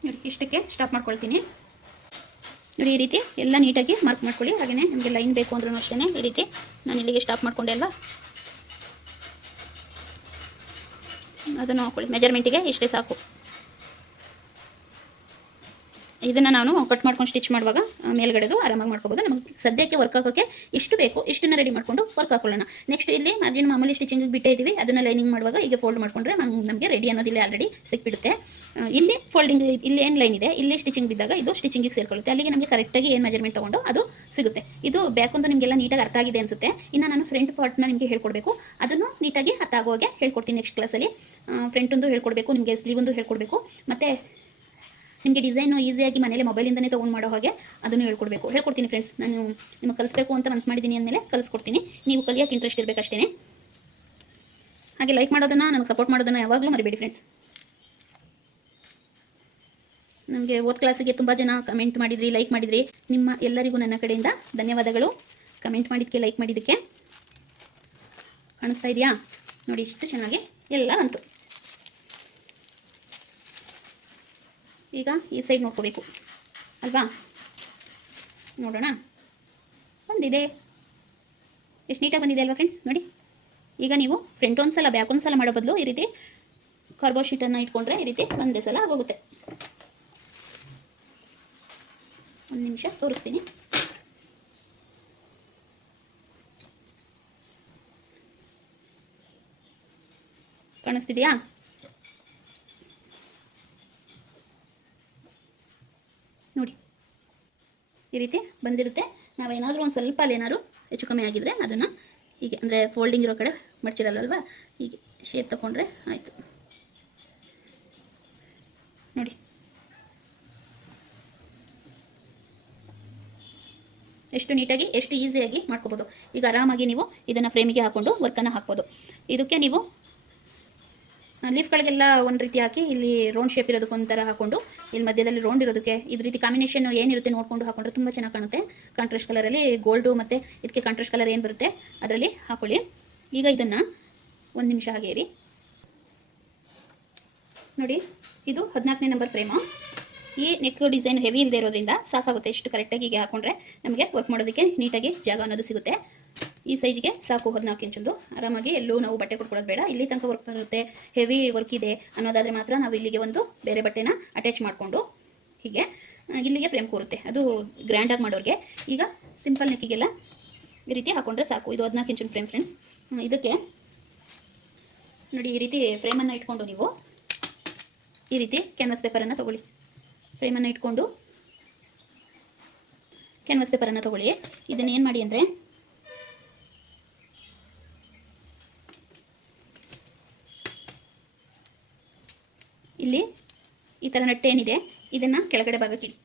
ನೋಡಿ ಇಷ್ಟಕ್ಕೆ ಸ್ಟಾಪ್ ಮಾಡ್ಕೊಳ್ತೀನಿ. ನೋಡಿ ಈ ರೀತಿ ಎಲ್ಲ ನೀಟಾಗಿ ಮಾರ್ಕ್ ಮಾಡ್ಕೊಳ್ಳಿ. ಹಾಗೆಯೇ ನಿಮಗೆ ಲೈನ್ ಬೇಕು ಅಂದ್ರೂ ಅಷ್ಟೇ ಈ ರೀತಿ ನಾನು ಇಲ್ಲಿಗೆ ಸ್ಟಾಪ್ ಮಾಡ್ಕೊಂಡೆ ಅಲ್ಲ, ಅದನ್ನು ಹಾಕೊಳ್ಳಿ. ಮೆಜರ್ಮೆಂಟಿಗೆ ಇಷ್ಟೇ ಸಾಕು. ಇದನ್ನು ನಾನು ಕಟ್ ಮಾಡ್ಕೊಂಡು ಸ್ಟಿಚ್ ಮಾಡುವಾಗ ಮೇಲ್ಗಡೆದು ಆರಾಮಾಗಿ ಮಾಡ್ಕೋಬೋದು. ನಮಗೆ ಸದ್ಯಕ್ಕೆ ವರ್ಕ್ ಹಾಕೋಕ್ಕೆ ಇಷ್ಟು ಬೇಕು, ಇಷ್ಟನ್ನು ರೆಡಿ ಮಾಡಿಕೊಂಡು ವರ್ಕ್ ಹಾಕೊಳ್ಳೋಣ. ನೆಕ್ಸ್ಟ್ ಇಲ್ಲಿ ಮಾರ್ಜಿನ್ ಮಾಮೂಲಿ ಸ್ಟಿಚಿಂಗಿಗೆ ಬಿಟ್ಟೇ ಇದ್ದೀವಿ, ಅದನ್ನು ಲೈನಿಂಗ್ ಮಾಡುವಾಗ ಈಗ ಫೋಲ್ಡ್ ಮಾಡಿಕೊಂಡ್ರೆ ನಮಗೆ ರೆಡಿ ಅನ್ನೋದಿಲ್ಲ, ಆಲ್ರೆಡಿ ಸಿಕ್ಬಿಡುತ್ತೆ. ಇಲ್ಲಿ ಫೋಲ್ಡಿಂಗ್ ಇಲ್ಲಿ ಏನು ಲೈನ್ ಇದೆ ಇಲ್ಲಿ ಸ್ಟಿಚಿಂಗ್ ಬಿದ್ದಾಗ ಇದು ಸ್ಟಿಚಿಂಗಿಗೆ ಸೇರಿಕೊಳ್ಳುತ್ತೆ. ಅಲ್ಲಿಗೆ ನಮಗೆ ಕರೆಕ್ಟಾಗಿ ಏನು ಮೆಜರ್ಮೆಂಟ್ ತೊಗೊಂಡು ಅದು ಸಿಗುತ್ತೆ. ಇದು ಬ್ಯಾಕ್ ಒಂದು ನಿಮಗೆಲ್ಲ ನೀಟಾಗಿ ಅರ್ಥ ಆಗಿದೆ ಅನಿಸುತ್ತೆ. ಇನ್ನು ನಾನು ಫ್ರಂಟ್ ಪಾರ್ಟ್ನ ನಿಮಗೆ ಹೇಳ್ಕೊಡ್ಬೇಕು, ಅದನ್ನು ನೀಟಾಗಿ ಅರ್ಥ ಆಗೋಗೆ ಹೇಳ್ಕೊಡ್ತೀನಿ ನೆಕ್ಸ್ಟ್ ಕ್ಲಾಸಲ್ಲಿ. ಫ್ರಂಟ್ ಒಂದು ಹೇಳ್ಕೊಡ್ಬೇಕು, ನಿಮಗೆ ಸ್ಲೀವ್ ಒಂದು ಹೇಳ್ಕೊಡ್ಬೇಕು, ಮತ್ತು ನಿಮಗೆ ಡಿಸೈನು ಈಸಿಯಾಗಿ ಮನೇಲಿ ಮೊಬೈಲಿಂದನೇ ತೊಗೊಂಡು ಮಾಡೋ ಹಾಗೆ ಅದನ್ನು ಹೇಳ್ಕೊಡ್ತೀನಿ ಫ್ರೆಂಡ್ಸ್. ನಾನು ನಿಮಗೆ ಕಲಿಸ್ಬೇಕು ಅಂತ ಮನಸ್ಸು ಮಾಡಿದ್ದೀನಿ ಅಂದಮೇಲೆ ಕಲಿಸ್ಕೊಡ್ತೀನಿ. ನೀವು ಕಲಿಯೋಕ್ಕೆ ಇಂಟ್ರೆಸ್ಟ್ ಇರಬೇಕಷ್ಟೇ. ಹಾಗೆ ಲೈಕ್ ಮಾಡೋದನ್ನು, ನನಗೆ ಸಪೋರ್ಟ್ ಮಾಡೋದನ್ನು ಯಾವಾಗಲೂ ಮರಿಬೇಡಿ ಫ್ರೆಂಡ್ಸ್. ನನಗೆ ಕ್ಲಾಸಿಗೆ ತುಂಬ ಜನ ಕಮೆಂಟ್ ಮಾಡಿದ್ರಿ, ಲೈಕ್ ಮಾಡಿದ್ರಿ. ನಿಮ್ಮ ಎಲ್ಲರಿಗೂ ನನ್ನ ಕಡೆಯಿಂದ ಧನ್ಯವಾದಗಳು. ಕಮೆಂಟ್ ಮಾಡಿದ್ದಕ್ಕೆ, ಲೈಕ್ ಮಾಡಿದ್ದಕ್ಕೆ. ಕಾಣಿಸ್ತಾ ಇದೆಯಾ ನೋಡಿ, ಇಷ್ಟು ಚೆನ್ನಾಗಿ ಎಲ್ಲ ಅಂತು. ಈಗ ಈ ಸೈಡ್ ನೋಡ್ಕೋಬೇಕು ಅಲ್ವಾ, ನೋಡೋಣ. ಬಂದಿದೆ, ಎಷ್ಟು ನೀಟಾಗಿ ಬಂದಿದೆ ಅಲ್ವಾ ಫ್ರೆಂಡ್ಸ್. ನೋಡಿ ಈಗ ನೀವು ಫ್ರಂಟ್ ಒಂದು ಸಲ ಬ್ಯಾಕ್ ಒಂದು ಸಲ ಮಾಡೋ ಬದಲು ಈ ರೀತಿ ಕಾರ್ಬೋ ಶೀಟನ್ನು ಇಟ್ಕೊಂಡ್ರೆ ಈ ರೀತಿ ಒಂದೇ ಸಲ ಆಗೋಗುತ್ತೆ. ಒಂದು ನಿಮಿಷ ತೋರಿಸ್ತೀನಿ. ಕಾಣಿಸ್ತಿದೆಯಾ? ನೋಡಿ ಈ ರೀತಿ ಬಂದಿರುತ್ತೆ. ನಾವೇನಾದರೂ ಒಂದು ಸ್ವಲ್ಪ ಅಲ್ಲಿ ಏನಾದ್ರು ಹೆಚ್ಚು ಕಮ್ಮಿ ಆಗಿದ್ರೆ ಅದನ್ನು ಹೀಗೆ, ಅಂದರೆ ಫೋಲ್ಡಿಂಗ್ ಇರೋ ಕಡೆ ಮಡ್ಚಿರಲ್ಲಲ್ವಾ, ಹೀಗೆ ಶೇಪ್ ತಗೊಂಡ್ರೆ ಆಯಿತು. ನೋಡಿ ಎಷ್ಟು ನೀಟಾಗಿ, ಎಷ್ಟು ಈಸಿಯಾಗಿ ಮಾಡ್ಕೋಬೋದು. ಈಗ ಆರಾಮಾಗಿ ನೀವು ಇದನ್ನು ಫ್ರೇಮಿಗೆ ಹಾಕ್ಕೊಂಡು ವರ್ಕನ್ನು ಹಾಕ್ಬೋದು. ಇದಕ್ಕೆ ನೀವು ಲೀಫ್ಗಳಿಗೆಲ್ಲ ಒಂದು ರೀತಿ ಹಾಕಿ, ಇಲ್ಲಿ ರೌಂಡ್ ಶೇಪ್ ಇರೋದಕ್ಕೆ ಒಂಥರ ಹಾಕ್ಕೊಂಡು, ಇಲ್ಲಿ ಮಧ್ಯದಲ್ಲಿ ರೌಂಡ್ ಇರೋದಕ್ಕೆ ಇದು ರೀತಿ ಕಾಂಬಿನೇಷನ್ ಏನಿರುತ್ತೆ ನೋಡಿಕೊಂಡು ಹಾಕೊಂಡ್ರೆ ತುಂಬ ಚೆನ್ನಾಗಿ ಕಾಣುತ್ತೆ. ಕಾಂಟ್ರಾಸ್ಟ್ ಕಲರಲ್ಲಿ ಗೋಲ್ಡು ಮತ್ತು ಇದಕ್ಕೆ ಕಾಂಟ್ರಾಸ್ಟ್ ಕಲರ್ ಏನು ಬರುತ್ತೆ ಅದರಲ್ಲಿ ಹಾಕೊಳ್ಳಿ. ಈಗ ಇದನ್ನು ಒಂದು ನಿಮಿಷ ಹಾಗೆ ಇರಿ. ನೋಡಿ ಇದು 14ನೇ ನಂಬರ್ ಫ್ರೇಮು. ಈ ನೆಕ್ ಡಿಸೈನ್ ಹೆವಿ ಇಲ್ಲದೆ ಇರೋದ್ರಿಂದ ಸಾಕಾಗುತ್ತೆ. ಇಷ್ಟು ಕರೆಕ್ಟಾಗಿ ಹೀಗೆ ಹಾಕೊಂಡ್ರೆ ನಮಗೆ ವರ್ಕ್ ಮಾಡೋದಕ್ಕೆ ನೀಟಾಗಿ ಜಾಗ ಅನ್ನೋದು ಸಿಗುತ್ತೆ. ಈ ಸೈಜ್ಗೆ ಸಾಕು 14 ಇಂಚೊಂದು. ಆರಾಮಾಗಿ ಎಲ್ಲೂ ನಾವು ಬಟ್ಟೆ ಕೊಟ್ಕೊಳ್ಳೋದು ಬೇಡ. ಇಲ್ಲಿ ತನಕ ವರ್ಕ್ ಬರುತ್ತೆ, ಹೆವಿ ವರ್ಕ್ ಇದೆ ಅನ್ನೋದಾದರೆ ಮಾತ್ರ ನಾವು ಇಲ್ಲಿಗೆ ಒಂದು ಬೇರೆ ಬಟ್ಟೆನ ಅಟ್ಯಾಚ್ ಮಾಡಿಕೊಂಡು ಹೀಗೆ ಇಲ್ಲಿಗೆ ಫ್ರೇಮ್ ಕೂರುತ್ತೆ. ಅದು ಗ್ರ್ಯಾಂಡಾಗಿ ಮಾಡೋರಿಗೆ. ಈಗ ಸಿಂಪಲ್ ನೆಕ್ಕಿಗೆಲ್ಲ ಈ ರೀತಿ ಹಾಕೊಂಡ್ರೆ ಸಾಕು. ಇದು 14 ಇಂಚಿನ ಫ್ರೇಮ್ ಫ್ರೆಂಡ್ಸ್. ಇದಕ್ಕೆ ನೋಡಿ ಈ ರೀತಿ ಫ್ರೇಮನ್ನು ಇಟ್ಕೊಂಡು ನೀವು ಈ ರೀತಿ ಕ್ಯಾನ್ವಾಸ್ ಪೇಪರನ್ನು ತೊಗೊಳ್ಳಿ. ಫ್ರೇಮನ್ನು ಇಟ್ಕೊಂಡು ಕ್ಯಾನ್ವಾಸ್ ಪೇಪರನ್ನು ತೊಗೊಳ್ಳಿ. ಇದನ್ನು ಏನು ಮಾಡಿ ಅಂದರೆ ಇಲ್ಲಿ ಈ ಥರ ನಟ್ಟೇನಿದೆ ಇದನ್ನು ಕೆಳಗಡೆ ಭಾಗಕ್ಕಿಡಿ.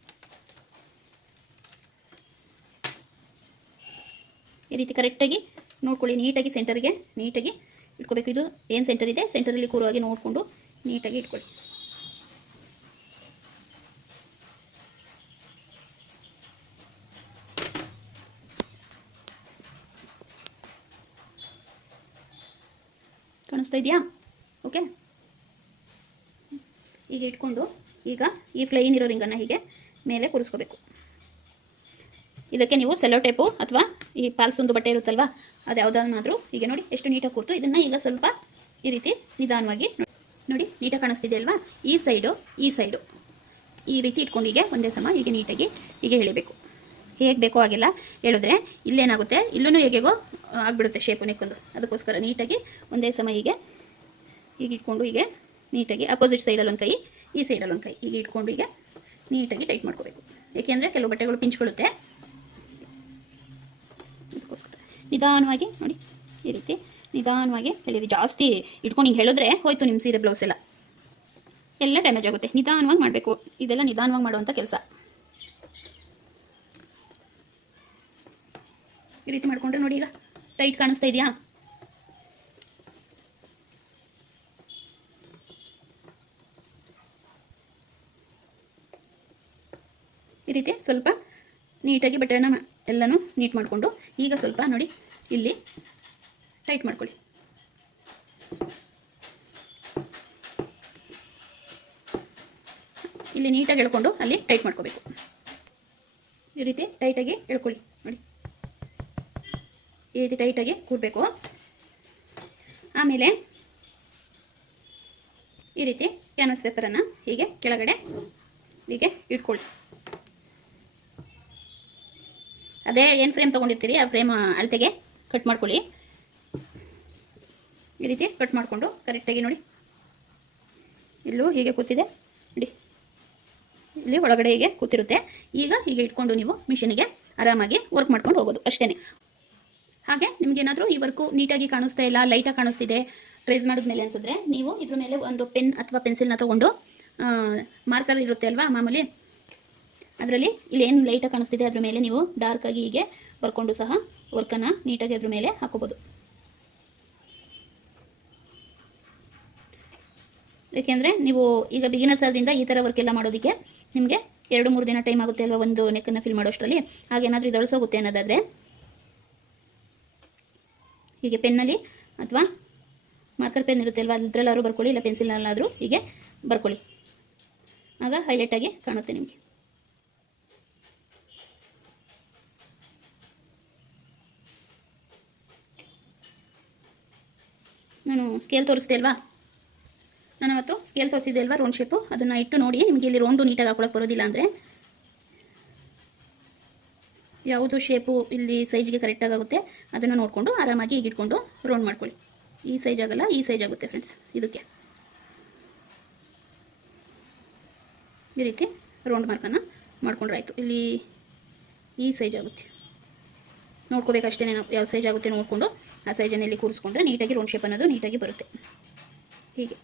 ಈ ರೀತಿ ಕರೆಕ್ಟಾಗಿ ನೋಡ್ಕೊಳ್ಳಿ ನೀಟಾಗಿ ಸೆಂಟರ್ಗೆ ನೀಟಾಗಿ ಇಟ್ಕೋಬೇಕು. ಇದು ಏನು ಸೆಂಟರ್ ಇದೆ ಸೆಂಟರಲ್ಲಿ ಕೂರುವಾಗೆ ನೋಡಿಕೊಂಡು ನೀಟಾಗಿ ಇಟ್ಕೊಳ್ಳಿ. ಕಾಣಿಸ್ತಾ ಇದೆಯಾ? ಓಕೆ, ಈಗ ಇಟ್ಕೊಂಡು ಈಗ ಈ ಫ್ಲೈನ್ ಇರೋ ರಿಂಗನ್ನು ಹೀಗೆ ಮೇಲೆ ಕೂರಿಸ್ಕೋಬೇಕು. ಇದಕ್ಕೆ ನೀವು ಸೆಲ್ಲೋ ಟೇಪು ಅಥವಾ ಈ ಪಾಲ್ಸೊಂದು ಬಟ್ಟೆ ಇರುತ್ತಲ್ವ ಅದು ಯಾವುದಾದ್ರೂ ಹೀಗೆ ನೋಡಿ ಎಷ್ಟು ನೀಟಾಗಿ ಕೂರ್ತು. ಇದನ್ನು ಈಗ ಸ್ವಲ್ಪ ಈ ರೀತಿ ನಿಧಾನವಾಗಿ ನೋಡಿ ನೀಟಾಗಿ ಕಾಣಿಸ್ತಿದೆ ಅಲ್ವಾ? ಈ ಸೈಡು ಈ ರೀತಿ ಇಟ್ಕೊಂಡು ಹೀಗೆ ಒಂದೇ ಸಮ ಹೀಗೆ ನೀಟಾಗಿ ಹೀಗೆ ಎಳಿಬೇಕು. ಹೇಗೆ ಬೇಕೋ ಹಾಗೆಲ್ಲ ಹೇಳಿದ್ರೆ ಇಲ್ಲೇನಾಗುತ್ತೆ, ಇಲ್ಲೂ ಹೇಗೋ ಆಗಿಬಿಡುತ್ತೆ ಶೇಪು ನೆಕ್ಕೊಂದು. ಅದಕ್ಕೋಸ್ಕರ ನೀಟಾಗಿ ಒಂದೇ ಸಮ ಹೀಗೆ ಇಟ್ಕೊಂಡು ಹೀಗೆ ನೀಟಾಗಿ ಅಪೋಸಿಟ್ ಸೈಡಲ್ಲಿ ಒಂದು ಕೈ, ಈ ಸೈಡಲ್ಲಿ ಒಂದು ಕೈ ಹೀಗೆ ಇಟ್ಕೊಂಡು ಹೀಗೆ ನೀಟಾಗಿ ಟೈಟ್ ಮಾಡ್ಕೋಬೇಕು. ಏಕೆಂದರೆ ಕೆಲವು ಬಟ್ಟೆಗಳು ಪಿಂಚ್ಕೊಳ್ಳುತ್ತೆ. ಅದಕ್ಕೋಸ್ಕರ ನಿಧಾನವಾಗಿ ನೋಡಿ ಈ ರೀತಿ ನಿಧಾನವಾಗಿ ಎಳೀರಿ. ಜಾಸ್ತಿ ಇಟ್ಕೊಂಡು ಹಿಂಗೆ ಹೇಳಿದ್ರೆ ಹೋಯ್ತು ನಿಮ್ಮ ಸೀರೆ ಬ್ಲೌಸ್ ಎಲ್ಲ ಡ್ಯಾಮೇಜ್ ಆಗುತ್ತೆ. ನಿಧಾನವಾಗಿ ಮಾಡಬೇಕು. ಇದೆಲ್ಲ ನಿಧಾನವಾಗಿ ಮಾಡುವಂಥ ಕೆಲಸ. ಈ ರೀತಿ ಮಾಡಿಕೊಂಡ್ರೆ ನೋಡಿ ಈಗ ಟೈಟ್ ಕಾಣಿಸ್ತಾ ಇದೆಯಾ? ಈ ರೀತಿ ಸ್ವಲ್ಪ ನೀಟಾಗಿ ಬಟ್ಟೆಯನ್ನು ಎಲ್ಲನೂ ನೀಟ್ ಮಾಡಿಕೊಂಡು ಈಗ ಸ್ವಲ್ಪ ನೋಡಿ ಇಲ್ಲಿ ಟೈಟ್ ಮಾಡ್ಕೊಳ್ಳಿ. ಇಲ್ಲಿ ನೀಟಾಗಿ ಎಳ್ಕೊಂಡು ಅಲ್ಲಿ ಟೈಟ್ ಮಾಡ್ಕೋಬೇಕು. ಈ ರೀತಿ ಟೈಟಾಗಿ ಎಳ್ಕೊಳ್ಳಿ ನೋಡಿ. ಈ ರೀತಿ ಟೈಟಾಗಿ ಕೂರಬೇಕು. ಆಮೇಲೆ ಈ ರೀತಿ ಕ್ಯಾನ್ವಾಸ್ ಪೇಪರನ್ನು ಹೀಗೆ ಕೆಳಗಡೆ ಹೀಗೆ ಇಟ್ಕೊಳ್ಳಿ. ಅದೇ ಏನು ಫ್ರೇಮ್ ತೊಗೊಂಡಿರ್ತೀರಿ ಆ ಫ್ರೇಮ್ ಅಳತೆಗೆ ಕಟ್ ಮಾಡ್ಕೊಳ್ಳಿ. ಈ ರೀತಿ ಕಟ್ ಮಾಡಿಕೊಂಡು ಕರೆಕ್ಟಾಗಿ ನೋಡಿ ಇಲ್ಲೂ ಹೀಗೆ ಕೂತಿದೆ ನೋಡಿ, ಇಲ್ಲಿ ಒಳಗಡೆ ಹೀಗೆ ಕೂತಿರುತ್ತೆ. ಈಗ ಹೀಗೆ ಇಟ್ಕೊಂಡು ನೀವು ಮಿಷಿನಿಗೆ ಆರಾಮಾಗಿ ವರ್ಕ್ ಮಾಡ್ಕೊಂಡು ಹೋಗೋದು ಅಷ್ಟೇ. ಹಾಗೆ ನಿಮಗೇನಾದರೂ ಈ ವರ್ಕು ನೀಟಾಗಿ ಕಾಣಿಸ್ತಾ ಇಲ್ಲ, ಲೈಟಾಗಿ ಕಾಣಿಸ್ತಿದೆ ಟ್ರೇಸ್ ಮಾಡಿದ್ಮೇಲೆ ಅನಿಸಿದ್ರೆ ನೀವು ಇದ್ರ ಮೇಲೆ ಒಂದು ಪೆನ್ ಅಥವಾ ಪೆನ್ಸಿಲ್ನ ತೊಗೊಂಡು ಮಾರ್ಕರ್ ಇರುತ್ತೆ ಅಲ್ವಾ ಮಾಮೂಲಿ, ಅದರಲ್ಲಿ ಇಲ್ಲಿ ಏನು ಲೈಟಾಗಿ ಕಾಣಿಸ್ತಿದೆ ಅದ್ರ ಮೇಲೆ ನೀವು ಡಾರ್ಕಾಗಿ ಹೀಗೆ ಬರ್ಕೊಂಡು ಸಹ ವರ್ಕನ್ನು ನೀಟಾಗಿ ಅದ್ರ ಮೇಲೆ ಹಾಕೋಬೋದು. ಏಕೆಂದರೆ ನೀವು ಈಗ ಬಿಗಿನರ್ಸ್ ಆದ್ರಿಂದ ಈ ಥರ ವರ್ಕ್ ಎಲ್ಲ ಮಾಡೋದಕ್ಕೆ ನಿಮಗೆ 2-3 ದಿನ ಟೈಮ್ ಆಗುತ್ತೆ ಅಲ್ವಾ ಒಂದು ನೆಕ್ಕನ್ನು ಫಿಲ್ ಮಾಡೋಷ್ಟರಲ್ಲಿ. ಹಾಗೇನಾದರೂ ಇದು ಅಳಿಸೋಗುತ್ತೆ ಅನ್ನೋದಾದರೆ ಹೀಗೆ ಪೆನ್ನಲ್ಲಿ ಅಥವಾ ಮಾರ್ಕರ್ ಪೆನ್ ಇರುತ್ತೆ ಅಲ್ವಾ ಅದರಲ್ಲಾದ್ರೂ ಬರ್ಕೊಳ್ಳಿ, ಇಲ್ಲ ಪೆನ್ಸಿಲ್ನಲ್ಲಾದರೂ ಹೀಗೆ ಬರ್ಕೊಳ್ಳಿ. ಆಗ ಹೈಲೈಟಾಗಿ ಕಾಣುತ್ತೆ ನಿಮಗೆ. ನಾನು ಸ್ಕೇಲ್ ತೋರಿಸ್ದೆ ಅಲ್ವಾ, ನಾನು ಅವತ್ತು ಸ್ಕೇಲ್ ತೋರಿಸಿದೆ ಅಲ್ವಾ ರೌಂಡ್ ಶೇಪು, ಅದನ್ನು ಇಟ್ಟು ನೋಡಿ. ನಿಮಗೆ ಇಲ್ಲಿ ರೌಂಡು ನೀಟಾಗಿ ಹಾಕೊಳಕ್ಕೆ ಬರೋದಿಲ್ಲ ಅಂದರೆ ಯಾವುದು ಶೇಪು ಇಲ್ಲಿ ಸೈಜ್ಗೆ ಕರೆಕ್ಟಾಗಿ ಆಗುತ್ತೆ ಅದನ್ನು ನೋಡಿಕೊಂಡು ಆರಾಮಾಗಿ ಈಗ ಇಟ್ಕೊಂಡು ರೌಂಡ್ ಮಾಡ್ಕೊಳ್ಳಿ. ಈ ಸೈಜ್ ಆಗಲ್ಲ, ಈ ಸೈಜ್ ಆಗುತ್ತೆ ಫ್ರೆಂಡ್ಸ್. ಇದಕ್ಕೆ ಈ ರೀತಿ ರೌಂಡ್ ಮಾರ್ಕನ್ನು ಮಾಡ್ಕೊಂಡ್ರೆ ಆಯಿತು. ಇಲ್ಲಿ ಈ ಸೈಜ್ ಆಗುತ್ತೆ ನೋಡ್ಕೋಬೇಕಷ್ಟೇ ನಾವು, ಯಾವ ಸೈಜ್ ಆಗುತ್ತೆ ನೋಡಿಕೊಂಡು ಆ ಸೈಜನ್ನು ಇಲ್ಲಿ ಕೂರಿಸ್ಕೊಂಡ್ರೆ ನೀಟಾಗಿ ರೌಂಡ್ ಶೇಪ್ ಅನ್ನೋದು ನೀಟಾಗಿ ಬರುತ್ತೆ. ಹೀಗೆ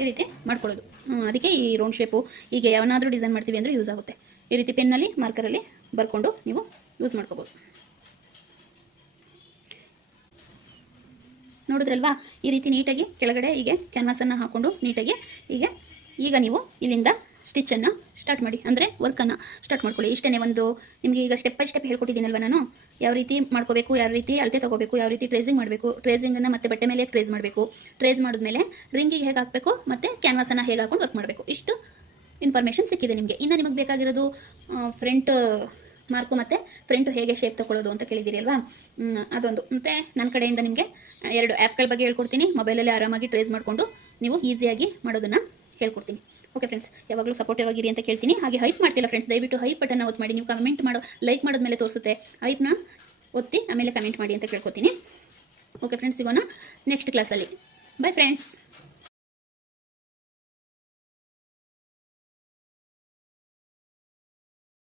ಈ ರೀತಿ ಮಾಡ್ಕೊಳ್ಳೋದು. ಅದಕ್ಕೆ ಈ ರೌಂಡ್ ಶೇಪು ಹೀಗೆ ಯಾವನಾದರೂ ಡಿಸೈನ್ ಮಾಡ್ತೀವಿ ಅಂದರೆ ಯೂಸ್ ಆಗುತ್ತೆ. ಈ ರೀತಿ ಪೆನ್ನಲ್ಲಿ ಮಾರ್ಕರಲ್ಲಿ ಬರ್ಕೊಂಡು ನೀವು ಯೂಸ್ ಮಾಡ್ಕೋಬೋದು. ನೋಡಿದ್ರಲ್ವಾ ಈ ರೀತಿ ನೀಟಾಗಿ ಕೆಳಗಡೆ ಹೀಗೆ ಕ್ಯಾನ್ವಾಸನ್ನು ಹಾಕ್ಕೊಂಡು ನೀಟಾಗಿ ಹೀಗೆ ಈಗ ನೀವು ಇಲ್ಲಿಂದ ಸ್ಟಿಚ್ಚನ್ನು ಸ್ಟಾರ್ಟ್ ಮಾಡಿ, ಅಂದರೆ ವರ್ಕನ್ನು ಸ್ಟಾರ್ಟ್ ಮಾಡ್ಕೊಳ್ಳಿ. ಇಷ್ಟೇ ಒಂದು ನಿಮಗೆ ಈಗ ಸ್ಟೆಪ್ ಬೈ ಸ್ಟೆಪ್ ಹೇಳ್ಕೊಟ್ಟಿದ್ದೀನಲ್ವ ನಾನು, ಯಾವ ರೀತಿ ಮಾಡ್ಕೋಬೇಕು, ಯಾವ ರೀತಿ ಅಳತೆ ತೊಗೋಬೇಕು, ಯಾವ ರೀತಿ ಟ್ರೇಸಿಂಗ್ ಮಾಡಬೇಕು, ಟ್ರೇಸಿಂಗನ್ನು ಮತ್ತೆ ಬಟ್ಟೆ ಮೇಲೆ ಟ್ರೇಸ್ ಮಾಡಬೇಕು, ಟ್ರೇಸ್ ಮಾಡಿದ್ಮೇಲೆ ರಿಂಗಿಗೆ ಹೇಗೆ ಹಾಕಬೇಕು ಮತ್ತು ಕ್ಯಾನ್ವಾಸನ್ನು ಹೇಗೆ ಹಾಕೊಂಡು ವರ್ಕ್ ಮಾಡಬೇಕು. ಇಷ್ಟು ಇನ್ಫಾರ್ಮೇಷನ್ ಸಿಕ್ಕಿದೆ ನಿಮಗೆ. ಇನ್ನು ನಿಮಗೆ ಬೇಕಾಗಿರೋದು ಫ್ರಂಟ್ ಮಾರ್ಕು ಮತ್ತು ಫ್ರಂಟು ಹೇಗೆ ಶೇಪ್ ತೊಗೊಳ್ಳೋದು ಅಂತ ಕೇಳಿದ್ದೀರಿ ಅಲ್ವಾ, ಅದೊಂದು. ಮತ್ತು ನನ್ನ ಕಡೆಯಿಂದ ನಿಮಗೆ 2 ಆ್ಯಪ್ಗಳ ಬಗ್ಗೆ ಹೇಳ್ಕೊಡ್ತೀನಿ. ಮೊಬೈಲಲ್ಲಿ ಆರಾಮಾಗಿ ಟ್ರೇಸ್ ಮಾಡಿಕೊಂಡು ನೀವು ಈಸಿಯಾಗಿ ಮಾಡೋದನ್ನು ಹೇಳ್ಕೊಡ್ತೀನಿ. ಓಕೆ ಫ್ರೆಂಡ್ಸ್, ಯಾವಾಗಲೂ ಸಪೋರ್ಟಿವ್ ಆಗಿರಿ ಅಂತ ಕೇಳ್ತೀನಿ. ಹಾಗೆ ಹೈಪ್ ಮಾಡ್ತಿಲ್ಲ ಫ್ರೆಂಡ್ಸ್, ದಯವಿಟ್ಟು ಹೈಪ್ ಬಟನ್ನ ಒತ್ತು ಮಾಡಿ. ನೀವು ಕಮೆಂಟ್ ಮಾಡೋ ಲೈಕ್ ಮಾಡೋದ್ಮೇಲೆ ತೋರಿಸುತ್ತೆ, ಹೈಪ್ನ ಒತ್ತಿ ಆಮೇಲೆ ಕಮೆಂಟ್ ಮಾಡಿ ಅಂತ ಕೇಳ್ಕೊತೀನಿ. ಓಕೆ ಫ್ರೆಂಡ್ಸ್, ಸಿಗೋಣ ನೆಕ್ಸ್ಟ್ ಕ್ಲಾಸಲ್ಲಿ. By friends.